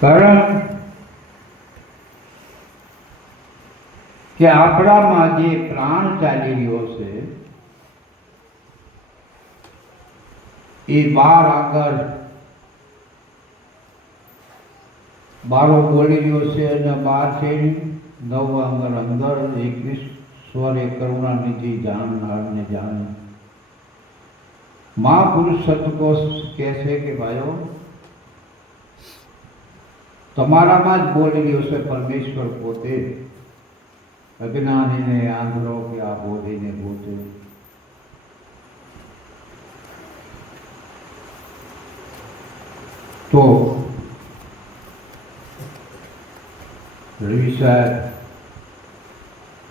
કારણ કે આપણામાં જે પ્રાણ ચાલી રહ્યો છે એ બાર આગળ બારો બોલી રહ્યો છે અને 12 છે 9 આંગળ અંદર 21 સ્વરે કરુણાનિધિ જાણનાર ને જાણે મહાપુરુષ સતકોષ કહે છે કે ભાઈઓ તમારામાં જ બોલી રહ્યો છે પરમેશ્વર પોતે, અજ્ઞાનીને આંધળો કે આ બોધીને પોતે. તો રવિ સાહેબ,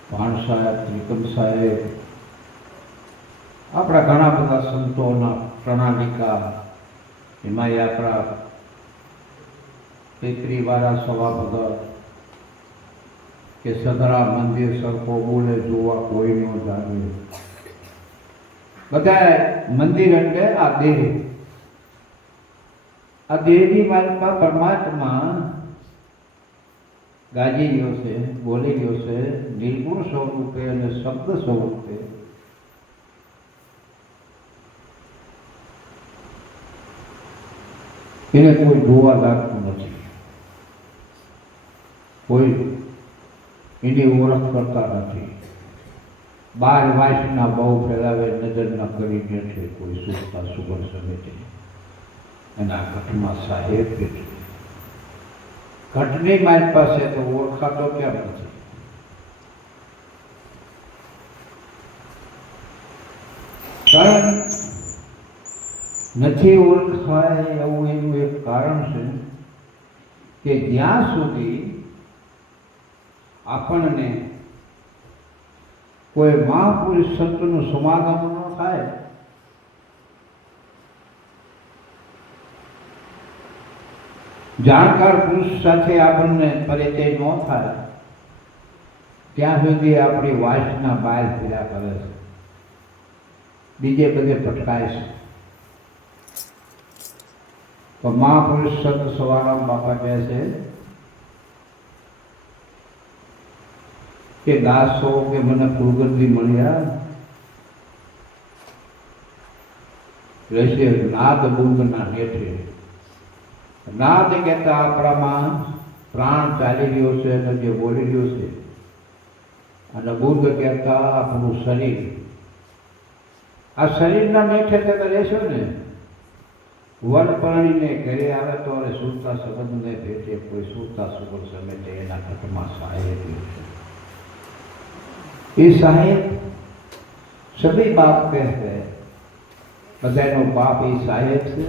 ભાણ સાહેબ, ત્રિકમ સાહેબ, આપણા ઘણા બધા સંતોના પ્રણાલિકા, એમાં આપણા પેત્રીવાળા સવા ભગત કે સદરા મંદિર સરખો બોલે જોવા કોઈ ન જાગે. બધા મંદિર એટલે આ દેહ, આ દેહની વાતમાં પરમાત્મા ગાજી રહ્યો છે, બોલી રહ્યો છે નિર્ગુણ સ્વરૂપે અને શબ્દ સ્વરૂપે. એને કોઈ જોવા લાગતું નથી, કોઈ એની ઓળખ કરતા નથી. 12 વાસના બહુ ફેલાવે નજર ન કરી દે છે કોઈ સુખતા સુગર સમેટે. એના ઘટમાં સાહેબ બેઠે, ઘટની મારી પાસે તો ઓળખાતો કેમ નથી? કારણ નથી ઓળખાય એવું એનું એક કારણ છે કે જ્યાં સુધી આપણને કોઈ મહાપુરુષ સંતનું સમાગમ ન થાય, જાણકાર પુરુષ સાથે આપણને પરિચય ન થાય, ત્યાં સુધી આપણી વાસના બહાર ફર્યા કરે છે, બીજે બધે ભટકાય છે. તો મહાપુરુષ સંત સવારામ બાપા કહે છે કે દાસો કે મને ફૂલગંદી મળ્યા રહેશે નાદ બુંદના હેઠે. નાદ કહેતા આપણામાં પ્રાણ ચાલી રહ્યો છે અને જે બોલી રહ્યો છે, અને બુંદ કહેતા આપણું શરીર. આ શરીરના નેઠે તમે રહેશો ને, વન પરણીને ઘરે આવે તો હવે સુરતા સંબંધને ભેટે કોઈ સુરતા સુગર સમેટે. એના ઘટમાં સાહેબ છે. ये साहेब सभी बाप कहते हैं, बधानो बाप ये साहेब से.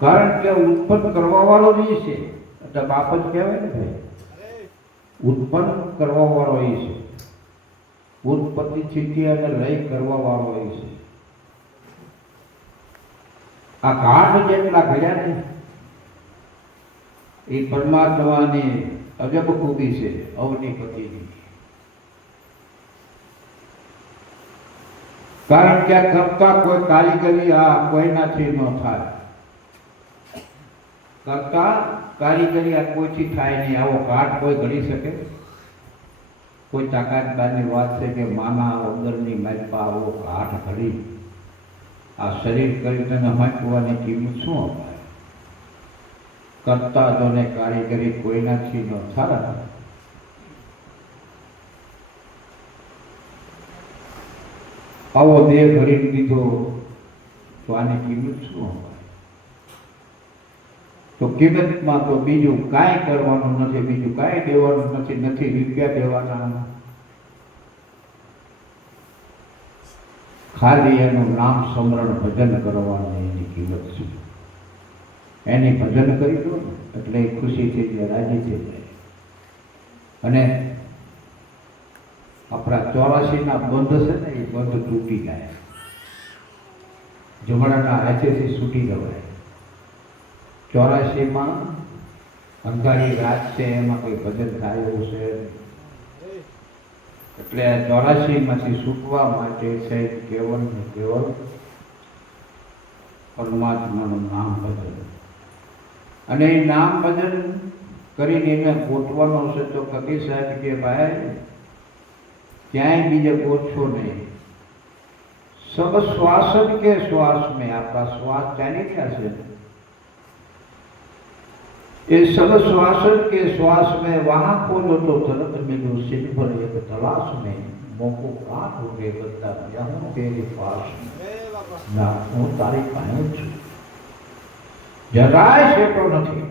कारण के उत्पन्न करवा वालो नहीं છે એટલે બાપ જ કહેવાય ને ભાઈ. ઉત્પન્ન કરવા વાળો એ છે, ઉત્પત્તિ સ્થિતિ અને લય કરવા વાળો એ છે. આ ઘાટ જેટલા ઘડ્યા ને એ પરમાત્માની અજબ ખૂબી છે, અવનિપતિની. કારણ કે આ કરતા કોઈ કારીગરી આ કોઈનાથી ન થાય. કરતા કારીગરી આ કોઈથી થાય નહીં. આવો ઘાટ કોઈ ઘડી શકે? કોઈ તાકાતબારની વાત છે કે માના ઉદરની માલપા આવો ઘાટ ઘડી આ શરીર કરી તને હાંકવાની કિંમત શું અપાય? કરતા જોને કારીગરી કોઈનાથી ન થાય. આવો દેહ ઘડી દીધો તો આની કિંમત શું અપાય? તો કિંમતમાં તો બીજું કાંઈ કરવાનું નથી, બીજું કાંઈ દેવાનું નથી. નથી રૂપિયા દેવાના, ખાલી એનું નામ સ્મરણ ભજન કરવાનું એની કિંમત છે. એની ભજન કરી દો એટલે એ ખુશી થઈ જાય, રાજી થઈ જાય. અને આપણા 84ના બંધ છે ને, એ બંધ તૂટી જાય. જમણાના હાથેથી છૂટી જવાય. 84માં અંધારી રાત છે, એમાં કોઈ ભજન થાય એવું છે. એટલે 84માંથી છૂટવા માટે છે કેવલ ને કેવલ પરમાત્માનું નામ ભજન. અને એ નામ ભજન કરીને એને ગોતવાનો છે તો કબીર સાહેબ કે ભાઈ ક્યાંય બીજે ગોતશો નહીં, सब श्वासन के श्वास में आपका श्वास चाली क्या से ये सब श्वासन के श्वास में वहां खोलो तो तरत मिलो सिद्ध भर एक तलाश में मोको काट उठे बता यहूं तेरे पास ना હું તારી પાસે છું, જરાય શેટો નથી.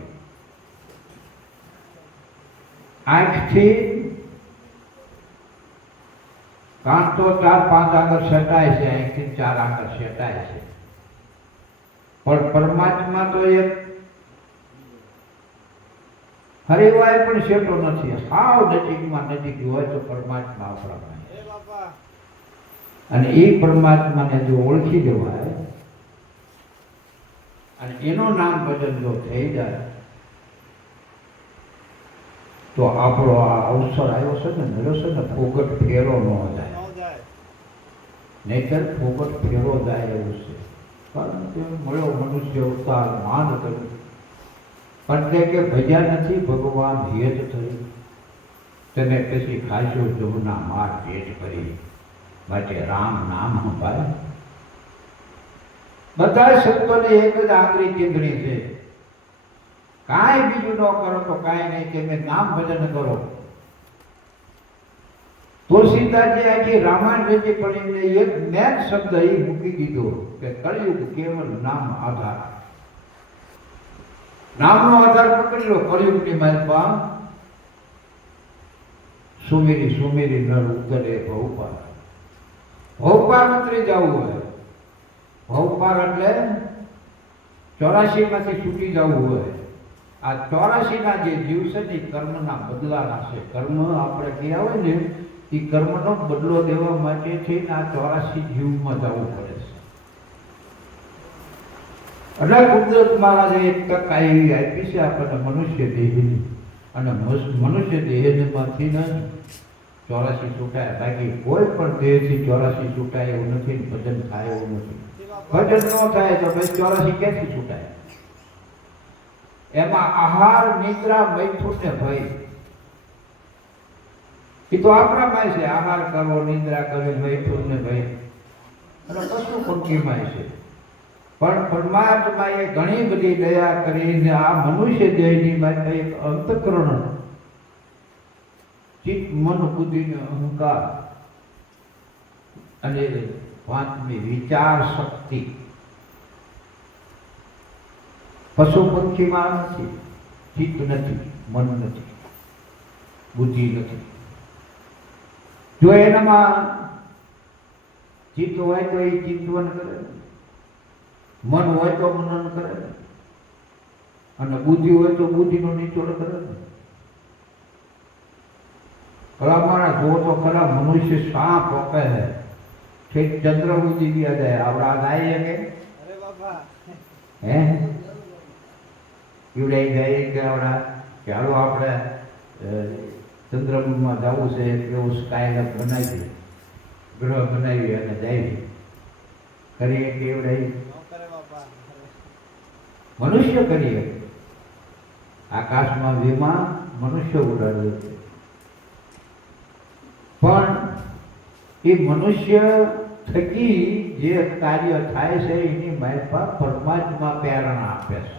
આંખથી કાન તો 4-5 આગળ સેટાય છે, અહીંથી 4 આગળ સેટાય છે, પણ પરમાત્મા તો એક હરિવાય પણ સેટો નથી. હાવ નજીકમાં નજીક હોય તો પરમાત્મા આપણા અને એ પરમાત્માને જો ઓળખી જવાય અને એનું નામ ભજન જો થઈ જાય તો આપણો આ અવસર આવ્યો છે ને મળ્યો છે ને ફોગટ ફેરો ન જાય, નહીતર ફોગટ ફેરો જાય એવું છે. કારણ કે મળ્યો મનુષ્ય અવતાર માન કર્યું પણ તે કે ભજ્યા નથી ભગવાન હેત થયું, તેને પછી ખાશો જમના માર પેટ કરી માટે રામ નામ સંભાળે. બધા શબ્દોની એક જ આંગળી ચીંધણી છે, કાંઈ બીજું ન કરો તો કાંઈ નહીં, કે મેં નામ ભજન કરો. તુલસીદાસજી આખી રામાયણ રચી પણ એમને એક મેન શબ્દ એ મૂકી દીધો કે કળિયુગ કેવલ નામ આધાર. નામનો આધાર પકડી લો. કળિયુગની માલપા સુમેરી સુમેરી નર ઉતરે ભવપાર. ભવપાર ઉતરી જવું હોય, ભવપાર એટલે 84 માંથી છૂટી જવું હોય. આ 84 ના જે જીવ છે ને કર્મના બદલાના છે. કર્મ આપણે કહ્યા હોય ને એ કર્મનો બદલો દેવા માટે થઈને આ 84 જીવમાં જવું પડે છે. એટલે કુદરત મહારાજે એક ટકા એવી આપી છે આપણને મનુષ્ય દેહની, અને મનુષ્ય દેહમાંથી ને 84 છૂટાય. બાકી કોઈ પણ દેહથી 84 છૂટાય એવું નથી, ભજન થાય એવું નથી. ભજન ન થાય તો ભાઈ 84 ક્યાંથી છૂટાય? એમાં આહાર નિદ્રા મૈથુન ને ભય એ તો આપણામાં છે. આહાર કરવો, નિદ્રા કરવી, મૈથુન ને ભય અને પશુ પંખીમાં છે. પણ પરમાત્માએ ઘણી બધી દયા કરીને આ મનુષ્ય દેહની માટે એક અંતઃકરણ ચિત્ત મન બુદ્ધિ ને અહંકાર અને 5મી વિચાર શક્તિ પશુ પંખીમાં નથી. ચિત્ત નથી, મન નથી, બુદ્ધિ નથી. જો એનામાં ચિત્ત હોય તો એ ચિંતવન કરે, મન હોય તો મનન કરે, અને બુદ્ધિ હોય તો બુદ્ધિનો નિચોડ કરે. કલામારા જો તો ખરા મનુષ્ય સાપ ઓકે હે ઠીક ચંદ્ર બુદ્ધિ ગયા જાય આવડા જાય કે અરે બાપા હે યુડાઈ જાય કે આવડા કે હાલો આપણે ચંદ્રમાં જવું છે એવું સ્કાય બનાવી ગ્રહ બનાવી અને જાય કરીએ કે એવડાઈ મનુષ્ય કરીએ. આકાશમાં વિમાન મનુષ્ય ઉડાડ્યું છે, પણ એ મનુષ્ય થકી જે કાર્ય થાય છે એની માલપા પરમાત્મા પ્રેરણા આપે છે.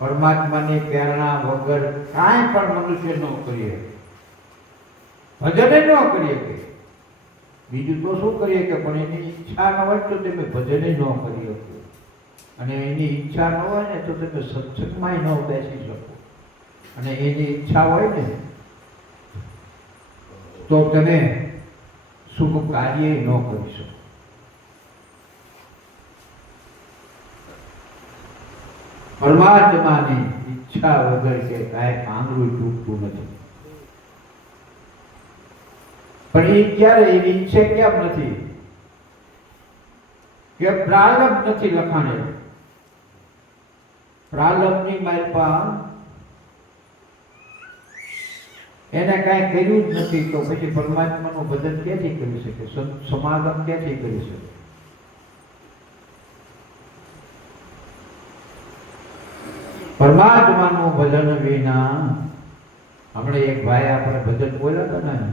પરમાત્માની પ્રેરણા વગર કાંઈ પણ મનુષ્ય ન કરીએ, ભજને ન કરીએ કે બીજું તો શું કરીએ કે પણ એની ઈચ્છા ન હોય તો તમે ભજને ન કરી શકો, અને એની ઈચ્છા ન હોય ને તો તમે સત્સંગમાં ન બેસી શકો, અને એની ઈચ્છા હોય ને તો તમે શુભ કાર્ય ન કરી શકો. પરમાત્માની ઈચ્છા વગર કે કાંઈ આંગળું તૂટતું નથી. પણ એ ક્યારે એની ઈચ્છા કેમ નથી કે પ્રારબ્ધ નથી લખાણેલું. પ્રારબ્ધની માલપા એને કાંઈ કર્યું જ નથી તો પછી પરમાત્માનું ભજન ક્યાંથી કરી શકે, સમાગમ ક્યાંથી કરી શકે? પરમાત્માનું ભજન વિના હમણે એક ભાઈ આપણે ભજન બોલ્યા હતા ને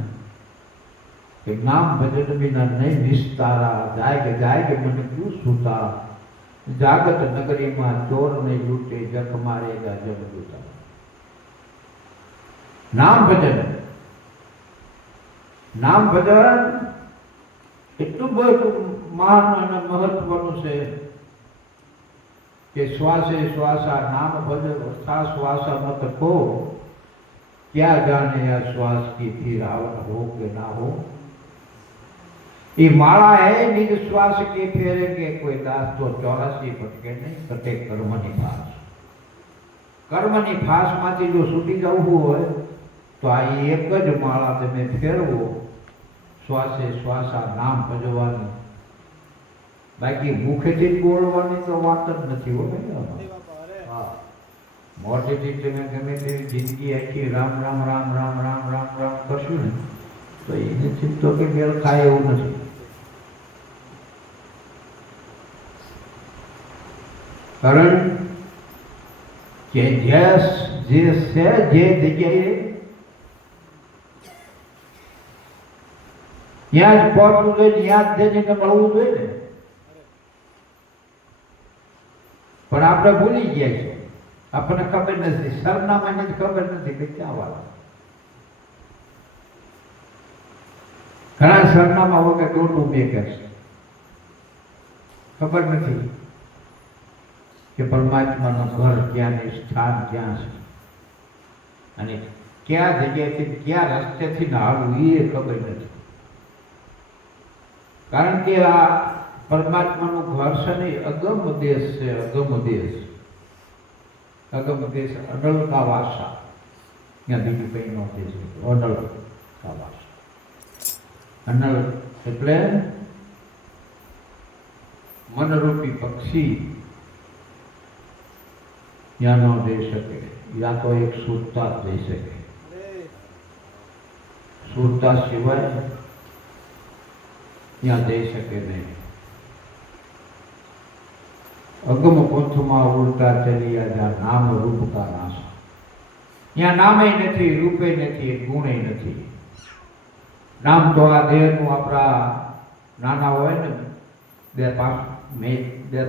કે નામ ભજન વિના નહીં નિસ્તારા જાય કે મને ક્યું સૂતા જાગત નગરીમાં ચોર ને લૂટે જખ મારેગા જગ દૂતા. નામ ભજન એટલું બધું મહાન અને મહત્વનું છે કે શ્વાસે શ્વાસા નામ ભજન શ્વાસા મત ખો क्या जाने या श्वास की फिर आवत हो के ना हो. ये माला है निज श्वास के फेरेंगे कोई दास तो 84 भटके नहीं कटे कर्मनी फास. कर्मनी फास माथी जो छूटी जવું હોય તો આ એક જ માળા તમે ફેરવો શ્વાસે શ્વાસા નામ ભજવાનું. બાકી મુખેથી બોલવાની તો વાત જ નથી હો ભાઈ. હા, મોટેથી તમે ગમે તેવી જિંદગી આખી રામ રામ રામ રામ રામ રામ રામ કરશું ને તો એને ચિંતો કે મેળ ખાય એવું નથી. કારણ કે જે છે જે જગ્યાએ ત્યાં જ પહોંચવું જોઈએ, ત્યાં જ જઈને મળવું જોઈએ ને. પણ આપણે ભૂલી ગયા છીએ, આપણને ખબર નથી, સરનામાની જ ખબર નથી કે ક્યાં વાળા. ઘણા સરનામા વગર દોડવું બે કરશે, ખબર નથી કે પરમાત્માનું ઘર ક્યાં ને સ્થાન ક્યાં છે અને કયા જગ્યાએથી કયા રસ્તેથી હાલવું એ ખબર નથી. કારણ કે આ પરમાત્માનું ઘર છે ને અગમ દેશ છે, અગમ દેશ. અગમ દેશ અડલકા વાસા, ત્યાં બીજું કઈ નો દેશ, અડલકા વાસા. અનલ એટલે મનરૂપી પક્ષી ત્યાં ન જઈ શકે, યા તો એક સુરતા જઈ શકે. સુરતા સિવાય ત્યાં જઈ શકે નહીં. અગમ પંથમાં ઉલટા ચલિયા જા નામ રૂપ કા નાશ. ત્યાં નામે નથી, રૂપે નથી, ગુણે નથી. નામ તો આ દેહનું આપણા નાના હોય ને બે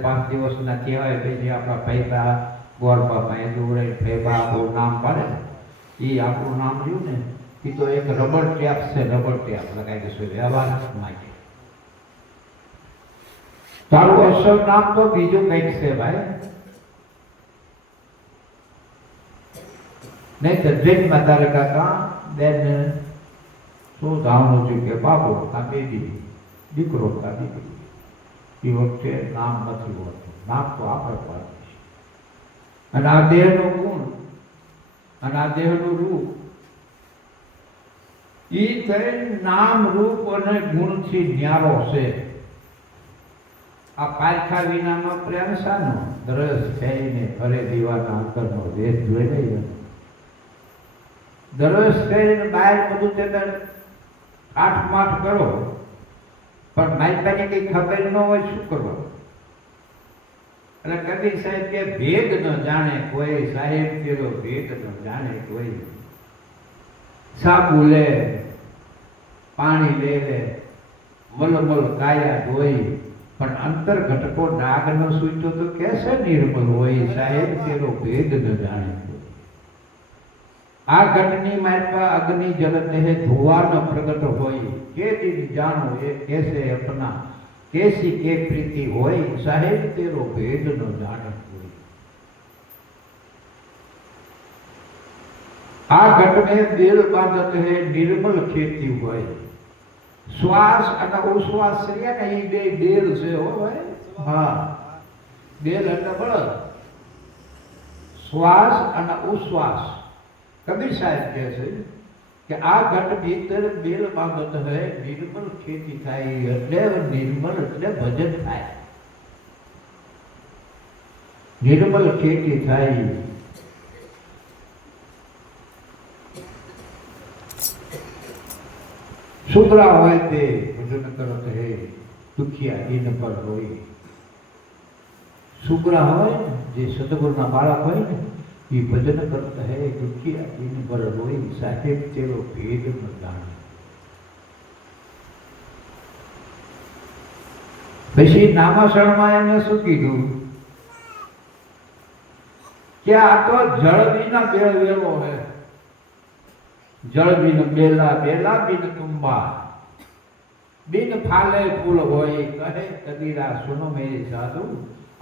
પાંચ દિવસના કહેવાય પછી આપણા પૈસા ગોળપા પાસે દોડે ફેબા આપણું નામ પાડે ને એ આપણું નામ રહ્યું ને એ તો એક રબર ટેપ છે, રબર ટેપ લગાવી દઈશું વ્યવહાર માટે. તારું અસલ નામ તો બીજું કંઈક છે ભાઈ. નહીં તો ડ્રેનમાં તારે કાકા બેન શું ધાવણું થયું કે બાપુ કા બેબી, દીકરો કા દીકરી. એ વખતે નામ નથી હોતું, નામ તો આપણે પાડે. અને આ દેહનો ગુણ અને આ દેહનું રૂપ એ થઈ નામ રૂપ અને ગુણથી ન્યારો છે. આ પારખા વિનાનો પ્રેમ શાનો? દરસ થઈને ફરે દીવાના અંતરનો વેદ જોઈ લઈએ. દરસ થઈને બહાર બધું તે આઠ કરો પણ મારી પાસે કઈ ખબર ન હોય શું કરવાનું? એટલે કબીર સાહેબ કે ભેદ ન જાણે કોઈ, સાહેબ કેલો ભેદ ન જાણે કોઈ. સાબુ લે, પાણી લે, મલમલ કાયા ધોઈ, પણ અંતર ઘટકો ડાગ ન સૂચતો તો કેસે નિર્મલ હોય. સાહેબ કેલો ભેદ ન જાણે. આ ઘટની મારપા અગ્નિ જલ દેહ ધુઆ ન પ્રગટ હોય. કે દિન જાણો એ કેસે અપના, कैसी के प्रीति होय. साहेब तेरो भेद न जाने कोई. आ घट में बेल बांधत है निर्मल खेती होय. श्वास અને ઉશ્વાસ છે ને એ બે બેલ છે હો ભાઈ. હા, બેલ એટલે બળદ. શ્વાસ અને ઉશ્વાસ. કબીર સાહેબ કહે છે કે આ ઘટ ભીતર બેલ બાબત હે નિર્મલ ખેતી થાય. એટલે નિર્મલ એટલે ભજન થાય, નિર્મલ ખેતી થાય. શુદ્રા હોય તે ભજન કરત હે દુખિયા દિન પર હોય. શુદ્રા હોય જે સદગુરુના બાળક હોય ને ये भजन करता है दुखिया दिन भर रोई साहेब तेरो भेद न जाने। પછી નામાસણમાં એમને શું કીધું કે આ તો જળ વિના બેળ વેલો હે, જળ બિન બેલા બેલા બિન તુંબા, બિન ફાલે ફૂલ હોય કહે કબીરા સુનો મેરી સાધુ।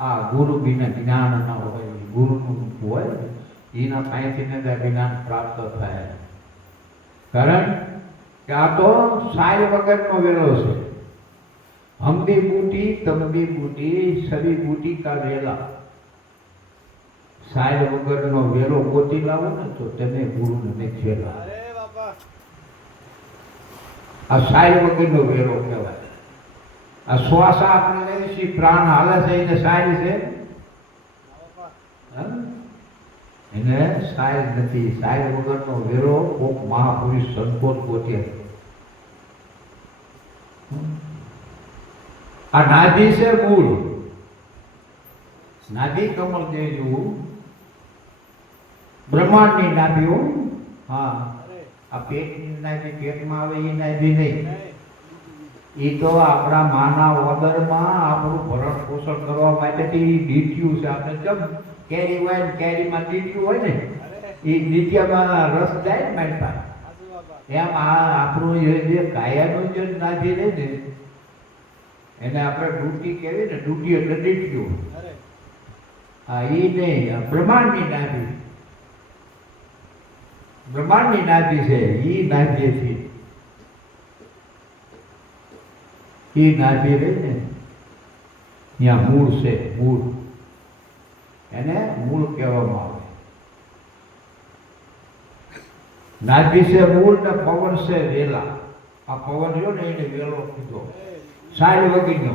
આ ગુરુ બિન જ્ઞાન ન હોય, ગુરુનું હોય એના પાસેથી ને જ્ઞાન પ્રાપ્ત થાય। કારણ કે આ તો સાય વગરનો વેલો છે। હમદી બૂટી તમદી બૂટી સવી બૂટી કા વેલા। સાય વગરનો વેલો ગોતી લાવો ને તો તમે ગુરુને છેલા। આ સાય વગરનો વેલો કહેવાય। આ શ્વાસ આપણે લઈએ છીએ, પ્રાણ હાલે છે એને સાય છે, એને સાય નથી। સાય વગરનો વેલો કોક મહાપુરુષ સંતોષ ગોત્યા। આ નાભી છે મૂળ, નાભી કમળ જેવું બ્રહ્માંડની નાભીઓ। હા, આ પેટની નાભી પેટમાં આવે એ નાભી નહીં, એ તો આપણા માના ઓદરમાં આપણું ભરણ પોષણ કરવા માટેથી ડીટ્યું છે। આપણે જેમ કેરી હોય ને કેરીમાં ડીટ્યું હોય ને, એ ડીટિયામાં રસ જાય ને મારી પાસે, એમ આ આપણું જે કાયાનું જે નાભી રહે ને એને આપણે ડૂટી કહેવી ને, ડૂટી એટલે ડીટ્યું। હા, એ નહીં, બ્રહ્માંડની નાભી, બ્રહ્માંડની નાભી છે એ નાભીથી, એ નાભી રહી ને ત્યાં મૂળ છે, મૂળ, એને મૂળ કહેવામાં આવે। નાભી છે મૂળ ને પવન છે વેલા। આ પવન જો ને એને વેલો કીધો, સાય વગીનો।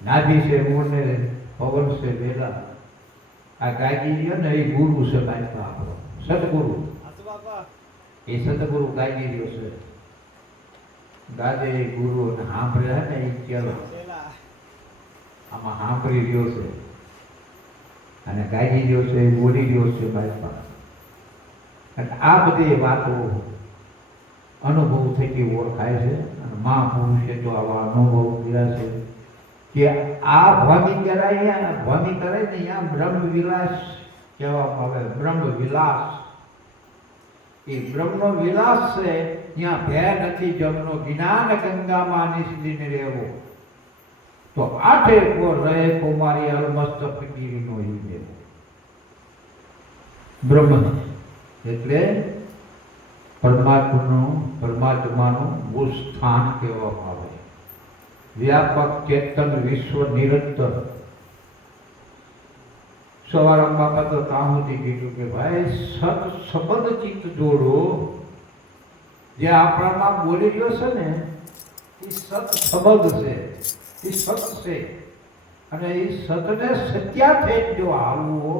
નાભી છે મૂળ ને પવન છે વેલા। આ ગાયજી રહ્યો ને એ ગુરુ છે બાઈપા આપણો, સદગુરુ। એ સદગુરુ ગાયજી રહ્યો છે, ગાજે ગુરુ ને સાંભળે ને એ ચેલો આમાં સાંભળી રહ્યો છે અને ગાયજી રહ્યો છે, બોલી રહ્યો છે બાઈપા। અને આ બધી વાતો અનુભવ થકી ઓળખાય છે। અને મહાપુરુષે તો આવા અનુભવ કર્યા છે કે આ ભમી કરાય, ભમી કરે ને ત્યાં બ્રહ્મ વિલાસ કહેવામાં આવે। બ્રહ્મ વિલાસ, એ બ્રહ્મનો વિલાસ છે, ત્યાં ભે નથી જમનો, જ્ઞાન ગંગામાં નિસ્લીન રહેવો। તો આઠે કોર રહે કુમારી અલમસ્ત ફકીરીનો યુગે। બ્રહ્મ એટલે પરમાત્માનું મૂળ સ્થાન કહેવામાં આવે। વ્યાપક ચેતન વિશ્વ નિરંતર। સવારમાં બાપા તો ત્યાં સુધી કીધું કે ભાઈ સત સંબંધ ચિત્ત જોડો। જે આપણામાં બોલી રહ્યો છે ને એ સત સંબંધ છે, એ સત છે। અને એ સતને સત્યાર્થે જો આવવો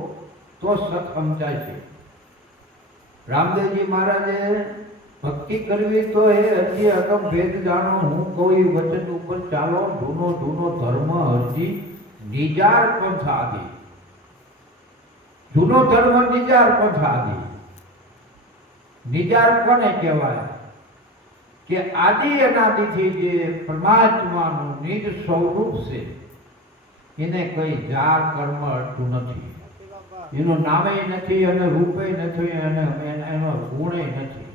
તો સત સમજાય છે। રામદેવજી મહારાજે ભક્તિ કરવી તો એ હજી અગમ ભેદ જાણો, હું કોઈ વચન ઉપર ચાલો, ધૂનો ધૂનો ધર્મ હજી નિજાર પંથ આદિ। જૂનો ધર્મ નિજાર પંથ આદિ। નિજાર કોને કહેવાય કે આદિ અનાદિથી જે પરમાત્માનું નિજ સ્વરૂપ છે એને કઈ જાર કર્મ અડતું નથી। એનું નામે નથી અને રૂપે નથી અને એનો ગુણે નથી।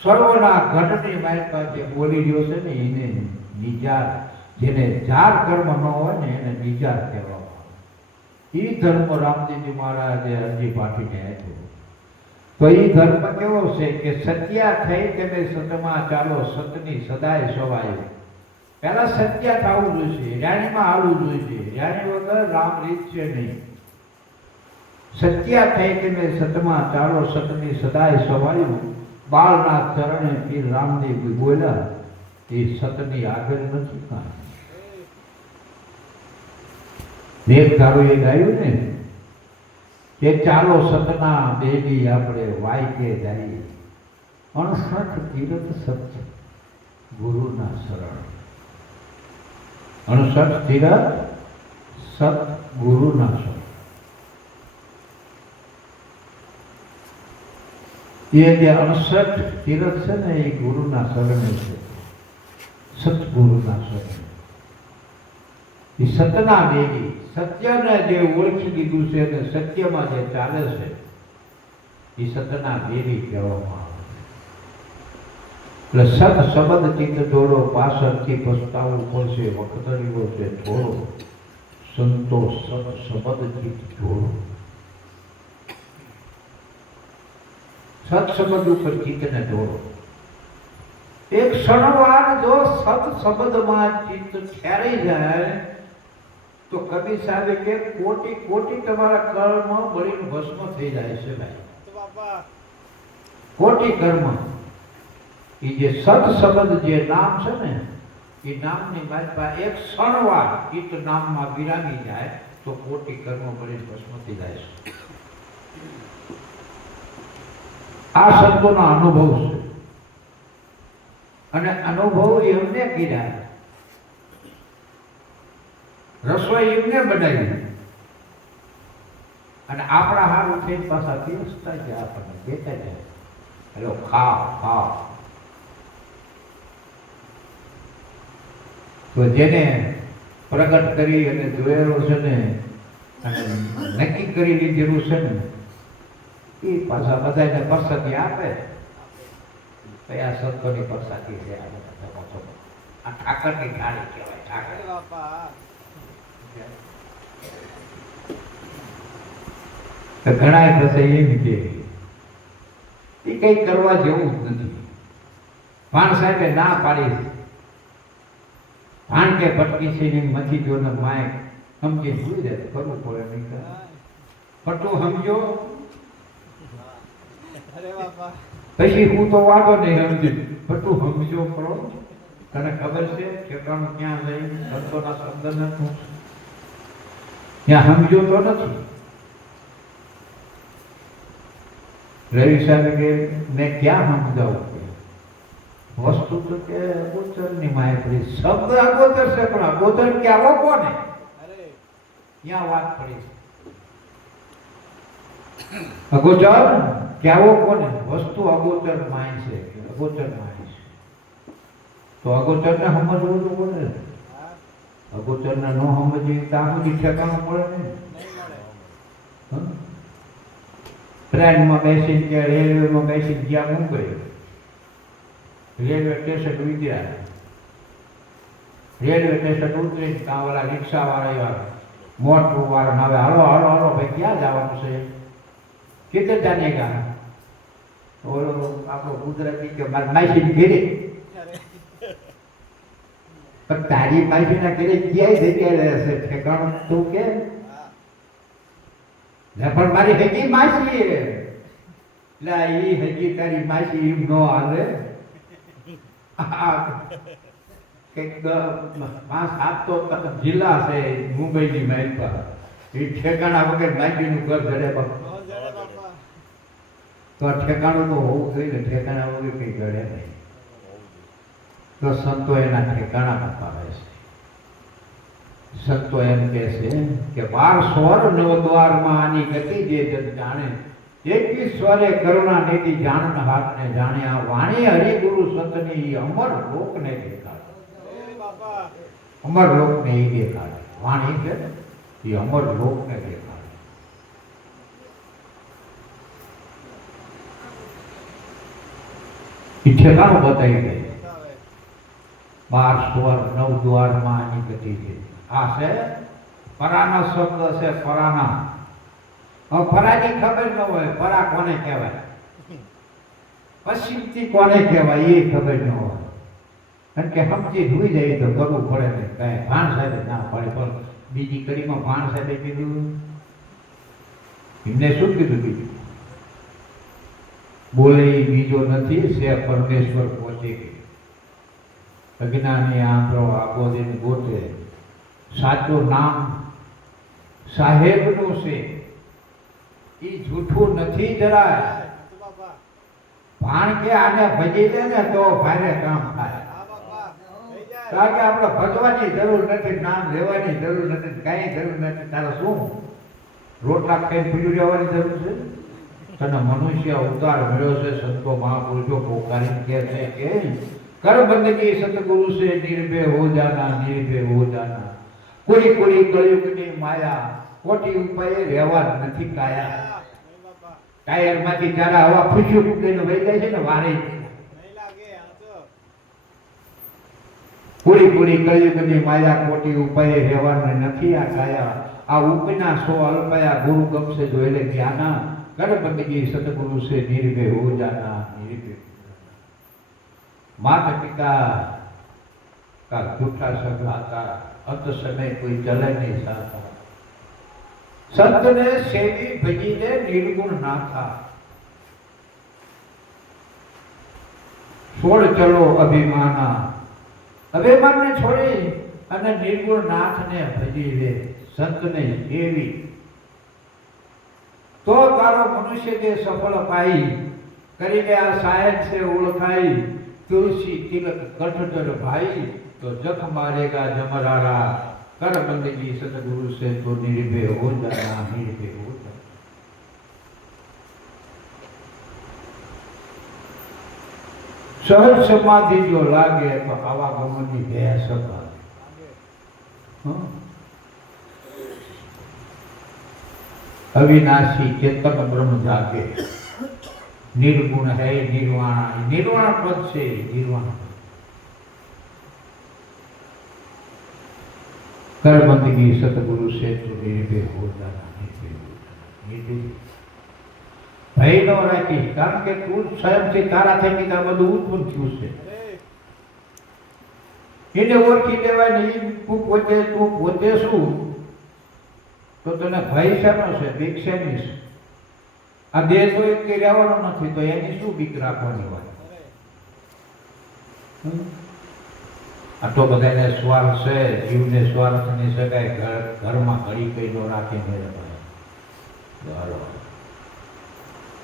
સર્વના ઘટની મારી જે બોલી રહ્યો છે ને એને નિજાર, જેને જાર કર્મ ન હોય ને એને નિજાર કહેવામાં આવે। એ ધર્મ રામદેવજી મહારાજે અરજી પાઠીને આપ્યો। તો એ ધર્મ કેવો છે કે સત્યા થઈ તમે સતમાં ચાલો, સતની સદાય સવાય। પહેલા સત્યા થવું જોઈશે, રાણીમાં આવવું જોઈશે, રાણી વગર રામ રીત છે નહીં। સત્યા થઈ તમે સતમાં ચાલો, સતની સદાય સવાયું। બાળના ચરણે પીર રામદેવ બોલ્યા, એ સતની આગળ નથી કાંઈ। મેઘધારુએ ગાયું ને કે ચાલો સતના બેબી આપણે વાયકે જઈએ। 68 તીરથ સત્ય ગુરુના શરણ। 68 તીરથ સત ગુરુના શરણ। એ જે 68 તીરથ છે ને એ ગુરુના શરણે છે, સતગુરુના શરણે. એ સતના દેવી સત્યને જે ઓળખી લીધું છે અને સત્યમાં જે ચાલે છે એ સતના દેવી કહેવામાં આવે. એટલે સત શબ્દ ચિત્ત જોડો, પાછળથી પસ્તાવું પડશે, વખતરીઓ છે થોડો, સંતોષ સત શબ્દ ચિત્ત જોડો. સત શબ્દ ઉપર ચિત્તને જોડો. એક ક્ષણવાર જો સત શબ્દમાં ચિત્ત ઠેરાઈ જાય તો કબીર સાહેબ કે કોટી કોટી તમારા કર્મ બળીને ભસ્મ થઈ જાય છે ભાઈ. કોટી કર્મ એ જે સત શબ્દ જે નામ છે ને એ નામની બાજુમાં એક ક્ષણવાર ચિત્ત નામમાં વિરામી જાય તો કોટી કર્મ બળીને ભસ્મ થઈ જાય છે. આ શબ્દોનો અનુભવ છે અને અનુભવ એમને કર્યા, રસોઈ એમને બનાવી અને આપણા હારું થઈ પાછા પીરસતા છે, આપણને કહેતા છે હેલો ખાઓ ખાઓ. તો જેને પ્રગટ કરી અને જોયેલો છે ને અને નક્કી કરી લીધેલું છે ને એ પાછા બધાને પ્રસાદી આપે. કયા સંતોની પ્રસાદી છે આ ઠાકરની થાળી કહેવાય. ઠાકર ઘણા પછી એમ કે એ કઈ કરવા જેવું જ નથી. ભાણ સાહેબે ના પાડી, ભાણ કે ભટકી છે ને મથી જો ને માય સમજી ભૂલી જાય કરવું પડે નહીં. પણ તું સમજો પછી હું તો વાતો નહીં સમજી, પણ તું સમજો કરો. તને ખબર છે ઠેકાણું ક્યાં જઈ સંતોના શબ્દ નથી ત્યાં સમજો તો નથી. રવિ સાહેબ કે મેં ક્યાં સમજાવું કે વસ્તુ તો કે અગોચરની માહિતી શબ્દ અગોચર છે પણ અગોચર ક્યાં કોને ત્યાં વાત પડી. અગોચર ક્યાવો કોને વસ્તુ અગોચર માય છે, અગોચર માય છે. તો અગોચર ને સમજવું તો પડે. અગોચર ને ન સમજીએ ત્યાં સુધી ઠેકાણું પડે ને. ટ્રેનમાં બેસી ગયા, રેલવેમાં બેસી ગયા મુંબઈ, રેલવે સ્ટેશન ઉતર્યા, રેલવે સ્ટેશન ઉતરી ત્યાં વાળા રિક્ષા વાળા મોટું વાળા હવે હાલો હાલો હાલો ભાઈ ક્યાં જવાનું છે, કિધર જાને કા. ઓલો આપણો ગુજરાતી કે મારી માસી ઘેરે, પણ તારી માસીના ઘેરે ક્યાંય જગ્યાએ રહેશે ઠેકાણું તું કે પણ મારી હગી માસી એટલે એ હગી તારી માસી એમ નો હાલે. કઈક 5-7 તો જિલ્લા છે મુંબઈની માઇલ પર, એ ઠેકાણા વગર માસીનું ઘર જડે તો ઠેકાણું તો હોવું જોઈએ ને. ઠેકાણા વગર કઈ જડે નહીં. તો સંતો એના ઠેકાણા બતાવે છે. સંતો એમ કહે છે કે 12 સ્વર નવદ્વારમાં આની ગતિ જે જન જાણે, 21 સ્વરે કરુણા નીતિ જાણન હાથને જાણે. આ વાણી હરિગુરુ સંતની અમર લોકને દેખાડે, અમર લોકને એ દેખાડે. વાણી છે એ અમર લોકને દેખાડે. એ ઠેકાણું બતાવી દે. 12 સ્વર નવદ્વારમાં આની ગતિ છે. આ છે પરાનો શબ્દ છે. પરાના હવે પરાની ખબર ન હોય, પરા કોને કહેવાય, પશ્ચિમથી કોને કહેવાય એ ખબર ન હોય. કારણ કે સમજી ધોઈ જાય તો કરવું પડે ને. કઈ ભાણ સાહેબે ના પડે, પણ બીજી કડીમાં ભાણ સાહેબે કીધું, એમને શું કીધું? બીજું બોલે બીજો નથી છે પરમેશ્વર પહોંચે. અજ્ઞાની આંધળો આબોદીને ગોતે, સાચું નામ સાહેબનું છે એ જૂઠું નથી જરાય. ભાણ કે આને ભજી દે ને તો ભારે કામ થાય. કારણ કે આપણે ભજવાની જરૂર નથી, નામ લેવાની જરૂર નથી, કાંઈ જરૂર નથી. તારે શું રોટલા ખાઈને ભૂલી રહેવાની જરૂર છે? તને મનુષ્ય અવતાર મળ્યો છે, સંતો મહાપુરુષો પોકારી કહે છે કે कर बंदगी सतगुरु से निर्भय हो जाना, निर्भय हो जाना। कोई कोई कलयुग ની માયા, કોટી ઉપાય રહેવા નથી કાયા। કાયર માંથી જરા હવા ફૂસ્યું ઉડીને વહી જાય છે ને વારે નહીં લાગે આજો। પૂરી પૂરી કલયુગ ની માયા, કોટી ઉપાય રહેવા નથી આ કાયા। આ ઉપના સો અલ્પયા ગુરુ ગમશે જોઈને જ્ઞાના। कर बंदगी सतगुरु से निर्भय हो जाना, निर्भय। माता पिता का झूठा संघाता, अंत समय कोई चले नहीं साथा। संत ने सेवी भजी ने निर्गुण ना था। छोड़ चलो अभिमाना, अभिमान ने छोड़ी અને નિર્ગુણ નાથ ને ભજી રે, સંત ને સેવી તો તારો મનુષ્ય જે સફળ પાઈ। કરીને આ સાયન से ઓળખાઈ, तुलसी तिलक कठोर भाई, तो जख मारेगा जमरारा। कर बंदगी सतगुरु से तो निर्भय हो जाना, निर्भय हो जाना। सहज समाधि जो लागे तो आवागमनी भय सका। अविनाशी चेतन ब्रह्म जागे, निर्गुण है निर्वाण, निर्वाण पद से निर्वाण। कर बंदगी सतगुरु से तो निर्भय हो जाना, निर्भय हो जाना, निर्भय। भय न राखी, कारण के तू स्वयं से तारा थे कि तार બધું ઉત્પન્ન થયું છે। એને ઓળખી લેવાય નહીં, તું પોતે શું, તો તને ભય શાનો છે, બીક શેની છે? આ દેહ તો એક રહેવાનો નથી, તો એની શું બીક રાખવાની હોય? આ તો બધાને સ્વાર્થ છે, જીવને સ્વાર્થ ની સગાય ઘરમાં ઘડી કઈ નો રાખે મેરે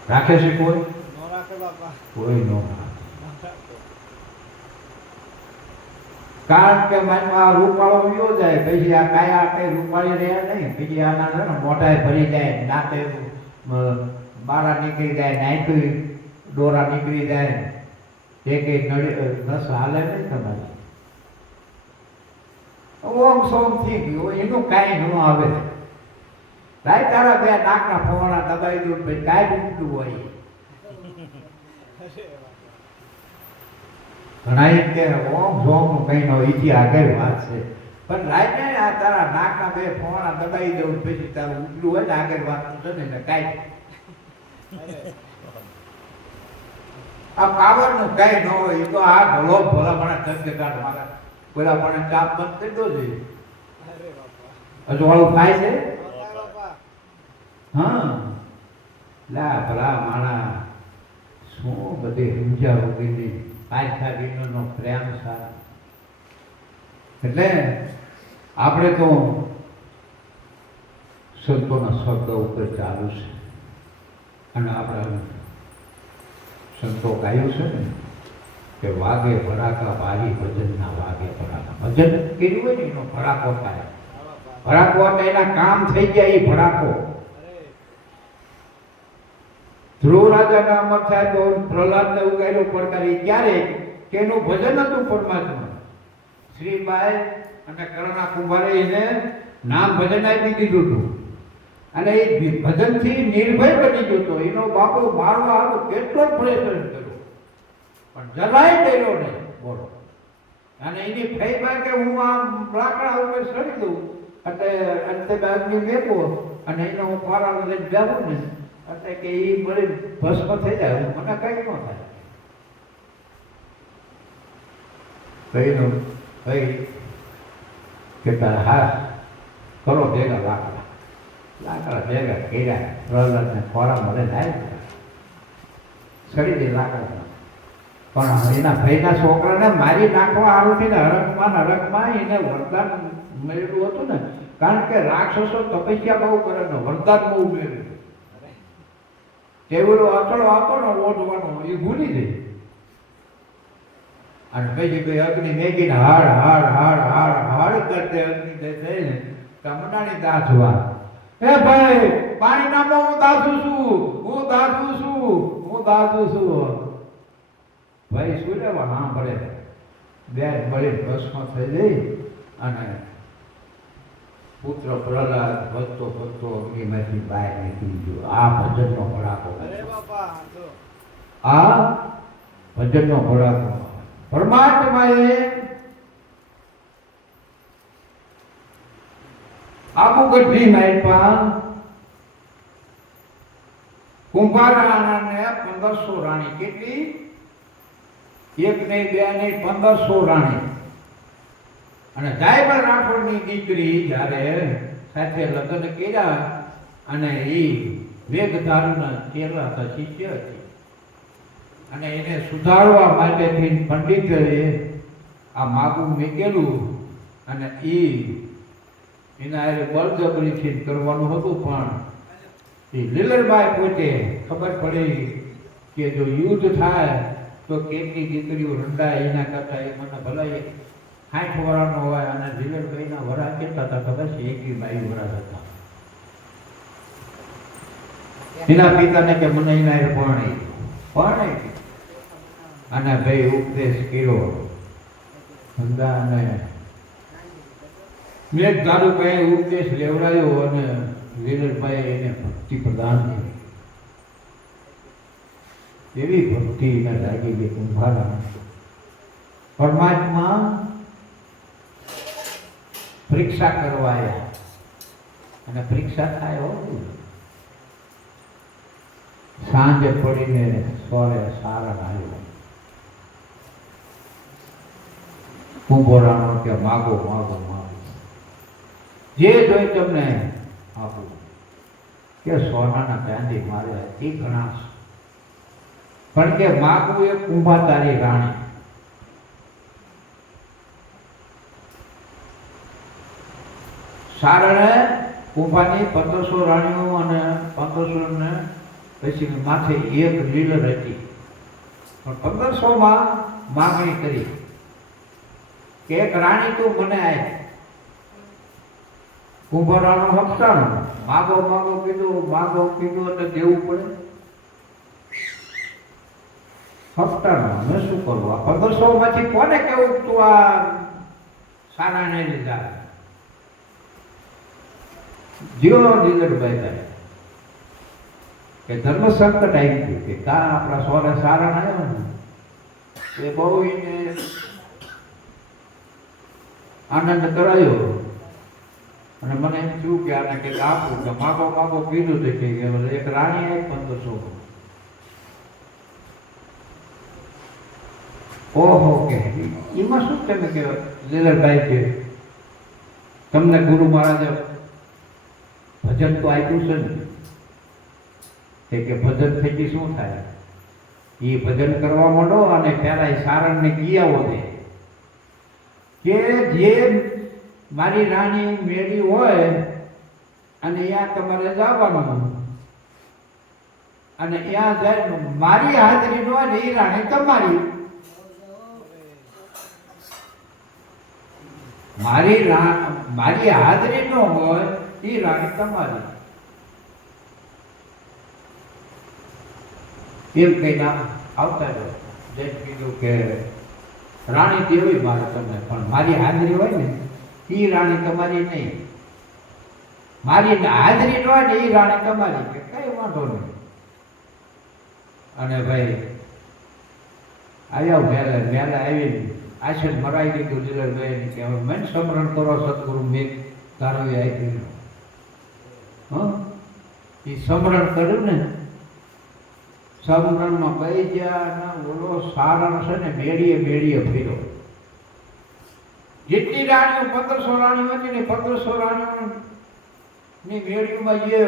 રાખે છે કોઈ? કોઈ નો રાખે। કારણ કે મનમાં રૂપાળો વ્યો જાય, પછી આ કાયા કઈ રૂપાળી રહ્યા નહીં, પછી આના મોઢાએ ભરી જાય, દાંતે બારા નીકળી જાય, નાઈથી ડોરા નીકળી જાય, એક નસ હાલે નહીં તમારી। ઓમ સોમ થઈ ગયું, એનું કાંઈ ન આવે। ભાઈ તારા બે નાકના ફોવાના દબાઈ દઉં, ભાઈ કાંઈ ઉઠતું હોય। ઘણા કે ઓમ સોમ નું કઈ નો ઈથી આગળ વાત છે, પણ રાઈટ ને આ તારા નાકના બે ફોવાના દબાઈ દઉં, પછી તારું ઉઠલું હોય ને આગળ વાત છે ને કાંઈ આ પાવર નું કઈ ન હોય। એ તો આ ભલો ભલા પણ ચંદ્ર કાઢ મારા પેલા પણ ચાપ બંધ કરી દો જોઈએ, અજવાળું થાય છે। હા લા ભલા માણા શું બધી સમજા વગરની પાછા વિનો પ્રેમ સારા। એટલે આપણે તો સંતોના શબ્દ ઉપર ચાલુ છે, અને આપણે સંતો ગાયું છે ને કે વાગે ભડાકા ભારી ભજનના વાગે ભડાકા। ભજન કર્યું હોય ને એનો ભડાકો થાય, ભડાકો એટલે એના કામ થઈ ગયા એ ભડાકો। ધ્રુવ રાજાના અમર થાય તો પ્રહલાદને ઉગાડ્યો પડકારી ક્યારે કે એનું ભજન હતું પરમાત્મા। શ્રીબાઈ અને કરણા કુંભારે એને નામ ભજન આપી દીધું હતું, અને એ ભજનથી નિર્ભય બની ગયો હતો। એનો બાપુ મારવા હાલો કેટલો પ્રયત્ન કર્યો, પણ જરાય ડર્યો નહીં, બોલો। અને એની ફઈ બા કે હું આમ લાકડા ઉપર સડી દઉં, એટલે અંતે અગ્નિ મેકો અને એને હું ફારા લઈને જાઉં ને, એટલે કે એ બળી ભસ્મ થઈ જાય, મને કઈ ન થાય। કઈનું કઈ કે તારા હાથ કરો ભેગા લાકડા, લાકડા ભેગા કર્યા, પ્રહલાદને ખોરા મળે થાય સડી દે લાકડા। પણ એના ભાઈના છોકરાને મારી નાખવા આરોપી ને હરકમાં એને વરદાન મેળવ્યું હતું ને, કારણ કે રાક્ષસો તપસ્યા બહુ કરે ને વરદાન બહુ મેળવ્યું। કેવડો અચળો હતો ને ઓઢવાનો એ ભૂલી ગઈ, અને પછી ભાઈ અગ્નિ મેગીને હાડ હાડ હાડ હાડ હાડ કરતે અગ્નિ થઈને કમનાની દાંત વાર એ ભાઈ પાણી નાખો, હું દાદુ છું, હું દાદુ છું, હું દાદુ છું. ભાઈ શું લેવા હા ભરે બે બળી ભસ્મ થઈ જઈ અને પુત્ર પ્રહલાદ ભજતો ભજતો અગ્નિમાંથી બહાર નીકળી ગયો. આ ભજનનો ભડાકો, આ ભજનનો ભડાકો. પરમાત્માએ આબુ ગઢી નાયપા કુંભારાણાને 1500 રાણી. કેટલી? એક નહીં, બે નહીં, 1500 રાણી. અને જાયબલ રાઠોડની દીકરી જ્યારે સાથે લગ્ન કર્યા અને એ વેગધારુના કેરળના શિષ્ય હતી અને એને સુધારવા માટેથી પંડિતે આ માગું મેકેલું અને એના બળજબરીથી કરવાનું હતું. પણ એ લીલરબાઈ પોતે ખબર પડી કે જો યુદ્ધ થાય તો કેટલી દીકરીઓ રંડાય એના કરતા એ મને ભલાઈ 60 વર્ષનો હોય. અને લીલરબાઈના વરા કેટલા હતા ખબર છે? 21 વર્ષ હતા. એના પિતાને કે મને એના પરણાઈ અને ભાઈ ઉપદેશ કર્યો. ધંધા અને મેઘ ધારુ કઈ ઉપદેશ લેવડાયો અને લીલરભાઈ એને ભક્તિ પ્રદાન કરી. એવી ભક્તિ એને લાગી ગઈ કુંભારા. પરમાત્મા પરીક્ષા કરવા આવ્યા અને પરીક્ષા થાય હોતું. સાંજે પડીને સોરે સારા આવ્યો. કુંભોરાનો કે માગો માગો માગો, જે જોઈ તમને આપું. કે સોનાના ચાંદી મારે એ ઘણા પણ કે માગવું એ કુંભા તારી રાણી. સારણે કુંભાની 1500 રાણીઓ અને 1500 ને પછી માથે એક લીલર હતી. પણ 1500માં માગણી કરી કે એક રાણી તું મને આય. કુંભરાનો હપ્તાનો માગો માગો કીધું એટલે દેવું પડે. હપ્તાનો અમે શું કરવું? આ 1500 માંથી કોને કેવું તું આ સારાને લીધા? જીવો લીલરભાઈ થાય કે ધર્મ સંકટ આવી ગયું કે કા આપણા સોને સારણ આવ્યો ને એ બહુ એને આનંદ કરાયો. અને મને એમ થયું કે આને કંઈક આપું. કે માગો માગો કીધું તો કે એક રાણી આવી 1500. ઓહો કે એમાં શું તમે કે લીલરભાઈ કે તમને ગુરુ મહારાજે ભજન તો આપ્યું છે ને કે ભજન થકી શું થાય? એ ભજન કરવા માંડો અને પહેલા એ સારણને કિયાવો દે કે જે મારી રાણી મેળી હોય અને ત્યાં તમારે જવાનું અને ત્યાં જાય મારી હાજરી ન હોય ને એ રાણી તમારી. મારી હાજરી ન હોય એ રાણી તમારી. એમ કઈ ના આવતા રહ્યો. જેમ કીધું કે રાણી દેવી મારે તમને, પણ મારી હાજરી હોય ને એ રાણી તમારી નહીં. મારી હાજરી ન હોય ને એ રાણી તમારી. કે કઈ વાંધો નહીં. અને ભાઈ આવ્યા મેલે આવીને આશીર્વાદ મરાઈ દીધું લીલરભાઈ કે હવે મન સ્મરણ કરો સદગુરુ મેઘ ધારવી આવી. એ સ્મરણ કર્યું ને, સમરણમાં કઈ ગયા ઓલો સારણ છે ને મેળીએ ફેર્યો. જેટલી રાણીઓ 1500 રાણીઓ હતી ને 1500 રાણીઓ ની મેળીઓમાં જે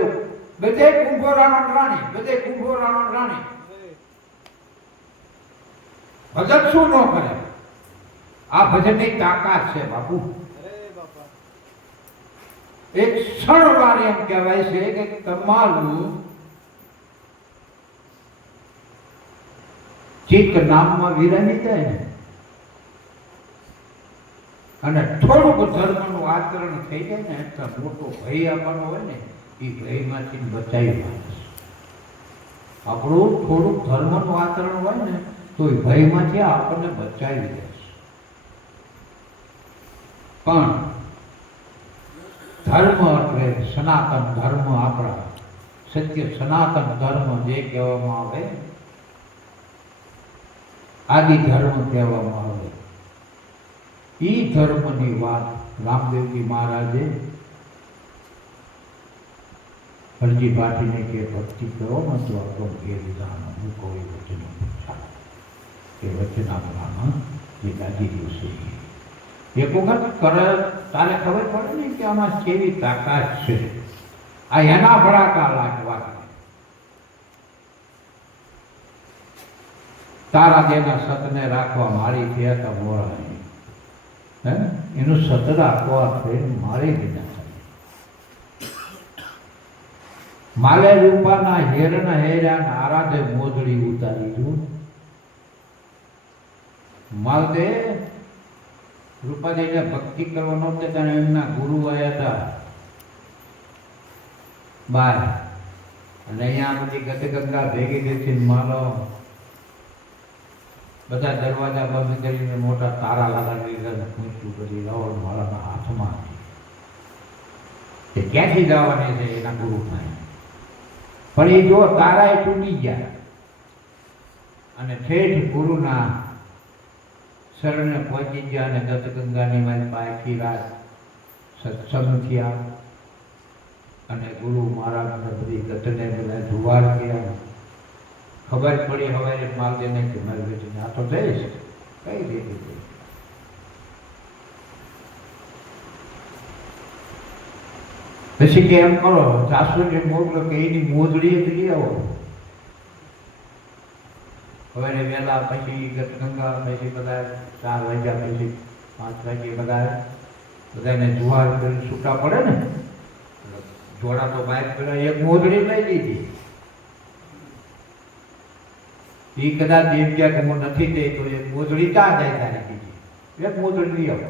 બધે કુંભોરાનો રાણી. ભજન શું ન કરે? આ ભજનની તાકાત છે બાપુ. એક ક્ષણ વાર એમ કહેવાય છે કે તમારું ચિત્ત નામમાં વિરામી જાય ને અને થોડુંક ધર્મનું આચરણ થઈ જાય ને એટલે મોટો ભય આપવાનો હોય ને એ ભયમાંથી બચાવી માણસ. આપણું થોડુંક ધર્મનું આચરણ હોય ને તો એ ભયમાંથી આપણને બચાવી દે છે. પણ ધર્મ એટલે સનાતન ધર્મ, આપણા સત્ય સનાતન ધર્મ જે કહેવામાં આવે, આદિ ધર્મ કહેવામાં આવે, એ ધર્મની વાત રામદેવજી મહારાજે હરજી પાટીને કે ભક્તિ કરો ને તો આપણો એ વિધાન હું કોઈ વચન એ વચન આપણામાં જે દાદી દિવસે એક વખત કરે તારે ખબર પડે ને કે આમાં કેવી તાકાત છે. આ એના ભડાકા લાગવા તારા જેના સતને રાખવા મારી થયા મોરાની એનું સત રાખવા મારી દીધા. માલે રૂપાના હેરણ હેર્યા આરાધે મોજડી ઉતારી જો. માલદે રૂપાદેવીને ભક્તિ કરવાનો હતો ત્યારે એમના ગુરુ આવ્યા હતા બાર, અને અહીંયા બધી ગતગંગા ભેગી દેતી માલો બધા દરવાજા બંધ કરીને મોટા તારા લગાવી દીધા. પૂછ્યું પછી રાવણ માળાના હાથમાં એ ક્યાંથી જવાની છે એના ગુરુ થાય. પણ એ જો તારા એ તૂટી ગયા અને ઠેઠ ગુરુના શરણે પહોંચી ગયા અને દત્તગંગાની મારી પાછી રાત સત્સંગ થયા અને ગુરુ મહારાજને બધી દત્તને બધા જુવાર કર્યા. ખબર પડી હવે માલદેવને કે મારી બેટીને આ તો જઈશ કઈ રીતે પછી કે એમ કરો જાસૂદને મોકલો કે એની મોજડી જ લઈ આવો. હવે વહેલા પછી ગંગા પછી બધા 4 વાગ્યા પછી 5 વાગે બધાને જુવાર કરીને છૂટા પડે ને જોડા તો બાઇક પેલા એક મોજડી લઈ લીધી. એ કદાચ એમ ક્યાં કે હું નથી દે તો એક મોજડી ક્યાં જાય તારી બીજી એક મોજડી લઈ આવો.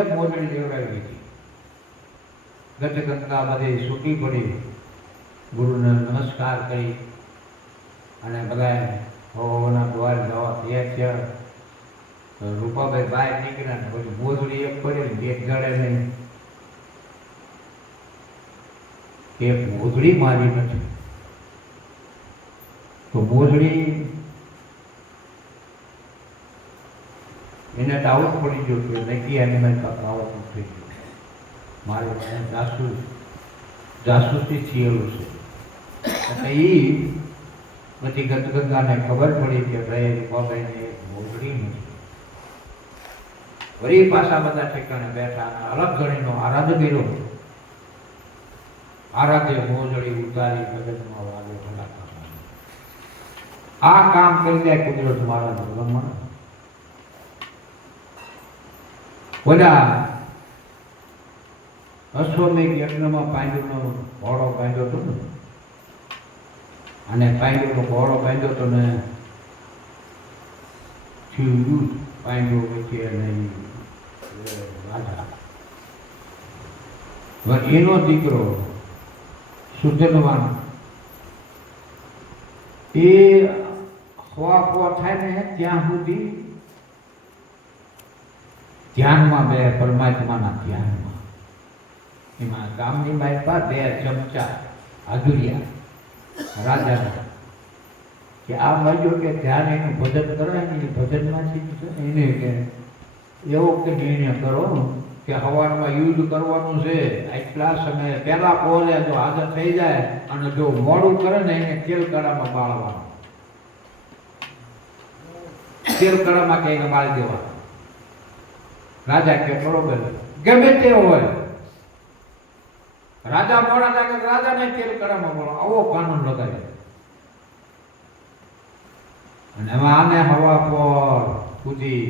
એક મોજડી લેવડાવી દીધી. ગતગંગા બધી છૂટી પડી, ગુરુને નમસ્કાર કરી અને બધા ભગવાનના દ્વાર જવા તૈયાર થયા. રૂપાભાઈ બહાર નીકળ્યા ને પછી મોજડી એક પડે ને એક જડે નહીં કે મોજડી મારી નથી. તો મોજડી એને ડાઉટ પડી ગયો કે નક્કી એને મેં કાવત થઈ ગયું. મારે જાસૂસી થયેલું છે. એટલે એ બધી ગતગંગાને ખબર પડી કે ભાઈ રૂપાભાઈને મોજડી નથી. વળી પાછા બધા ઠેકાણે બેઠા અલગ ગણીનો આરાધ કર્યો. આરાધે મોજડી ઉતારી ભગતમાં વાગે ભલાકા. આ કામ કરી જાય કુદરત મહારાજ ભગવાન. બધા અશ્વમેઘ યજ્ઞમાં પાંડુનો ઘોડો બાંધ્યો હતો ને, અને પાંડુનો ઘોડો બાંધ્યો હતો ને થયું યુદ્ધ પાંડુ વચ્ચે અને રાજા. એનો દીકરો સુધનવાન એ ખોવા થાય ને ત્યાં સુધી ધ્યાનમાં બે પરમાત્માના ધ્યાનમાં. એમાં ગામની માઇપા 2 ચમચા હાજુરિયા રાજાના કે આ મળ્યો કે ધ્યાન એનું ભજન કરે ને એ ભજનમાંથી એને કે એવો કે નિર્ણય કરો કે સવારમાં યુદ્ધ કરવાનું છે. એટલા સમયે પહેલા પોલે જો હાજર થઈ જાય અને જો મોડું કરે ને એને તેલકડામાં બાળવાનું. તેલકડામાં કે એને બાળી દેવાનું. રાજા કે બરોબર ગમે તે હોય. રાજા મોડા લાગે રાજાને તેલકડામાં બોલો આવો કાનૂન લગાવે. અને એમાં આને હવા પર સુધી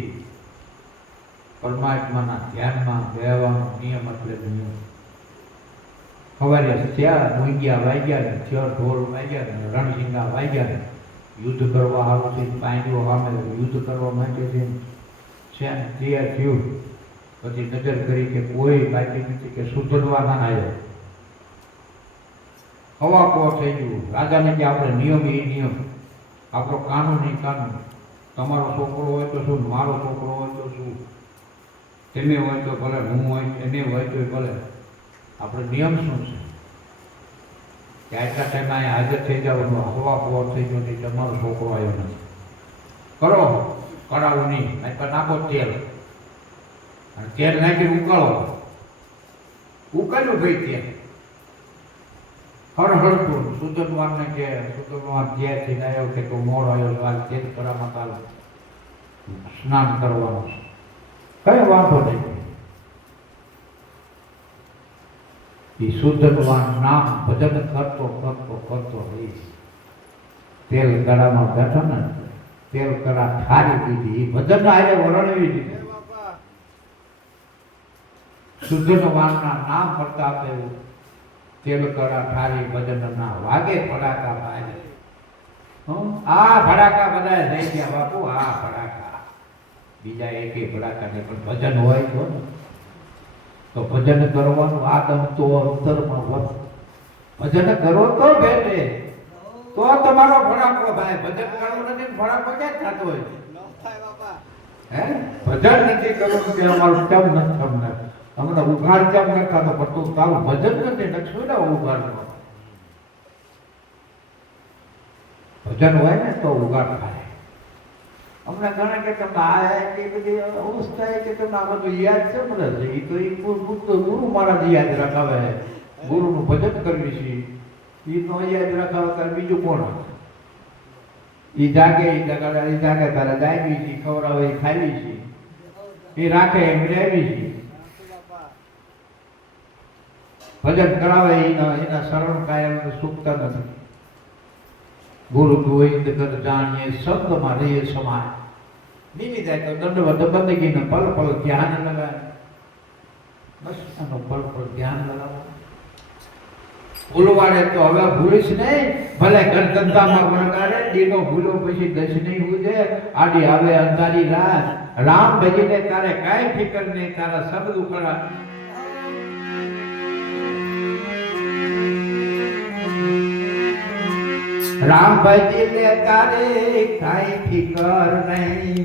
પરમાત્માના ધ્યાનમાં બેહવાનો નિયમ એટલે નિયમ. સવારે ત્યાં મૂંગ્યા વાગ્યા ને ઢોલ વાગ્યા ને રણસિંગા વાગ્યા ને યુદ્ધ કરવા સારું છે. પાંડવો સામે યુદ્ધ કરવા માટે છે તૈયાર થયું. પછી નજર કરી કે કોઈ બાકી નથી કે સુધરવાના આવ્યો. હવાકો થઈ ગયું. રાજાને કે આપણે નિયમ એ નિયમ, આપણો કાનૂન એ કાનૂન. તમારો છોકરો હોય તો શું, મારો છોકરો હોય તો શું, તમે હોય તો ભલે, હું હોય એને હોય તો ભલે, આપણે નિયમ શું છે કે આટલા ટાઈમે અહીંયા હાજર થઈ જવાનું. હવાકો થઈ ગયો નહીં, તમારો છોકરો આવ્યો નથી, કરો કરાવું નહીં. આટલા નાખો તેલ, અને તેલ નાખી ઉકાળો. ઉકાળ્યું ભાઈ તેલ હળહળતું. સુધનવાનને કે સુધનવાન જ્યાંથી આવ્યો કે તું મોડો આવ્યો, કાલ તેલ કરામાં કાલ સ્નાન કરવાનું છે, કઈ વાંધો નહીં. એ સુધનવાન નામ ભજન કરતો કરતો કરતો તેલ કરામાં બેઠો ને, તેલ કરા ઠારી દીધી. એ ભજન આરે વરણવી દીધી. સુધનવાનના નામ કરતા થયું. તેલ કરા ઠારી ભજન ના વાગે ફડાકા ભાઈ. આ ફડાકા બધા થઈ ગયા બાપુ, આ ફડાકા. બીજા એકે ફડાકા નહીં, પણ ભજન હોય તો ભજન કરવાનું આદમ તો અંતરમાં વસ. ભજન કરો તો ભેટે, તો તમારો ફડાકો થાય. ભજન કરવું નથી, ફડાકો ક્યાં થતો હોય? હે ભજન નથી કરવું કે અમારું કેમ નથી તમને તમને ઉઘાડ કેમ નથી થતો? પણ તું તારું ભજન નથી નકશું ને ઉઘાડ. ભજન હોય ને તો ઉઘાડ થાય. હમણાં ઘણા કે તમને આ એટલી બધી અવસ્થા કે તમને આ બધું યાદ કેમ રહે? એ તો એ ગુરુ મહારાજ યાદ રખાવે, ગુરુનું ભજન કરવી છે. એ નો યાદ રખાવે ત્યારે બીજું કોણ? એ જાગે, એ જગાડે, એ જાગે તારે જાગવી છે, ખવડાવે એ ખાવી છે, એ રાખે એમ રહેવી છે. ભજન કરાવે એના શરણ કાયમ સુખતા નથી. ગુરુ ગોવિંદ કર જાણીએ સંગમાં રહીએ સમાય. નીની જાય તો દંડવત બંદગીને પલ પલ ધ્યાન લગાવે. બસ આનો પલ પલ ધ્યાન લગાવો. ભૂલવાડે તો હવે ભૂલીશ નહીં, ભલે ઘર ધંધામાં વળગાડે. દીનો ભૂલો પછી દશ નહીં ઉજે. આડી આવે અંધારી રાત, રામ ભજીને તારે કાંઈ ફિકર નહીં, તારા શબ્દ ઉકળા. રામ ભજીને તારે કાંઈ ફિકર નહીં,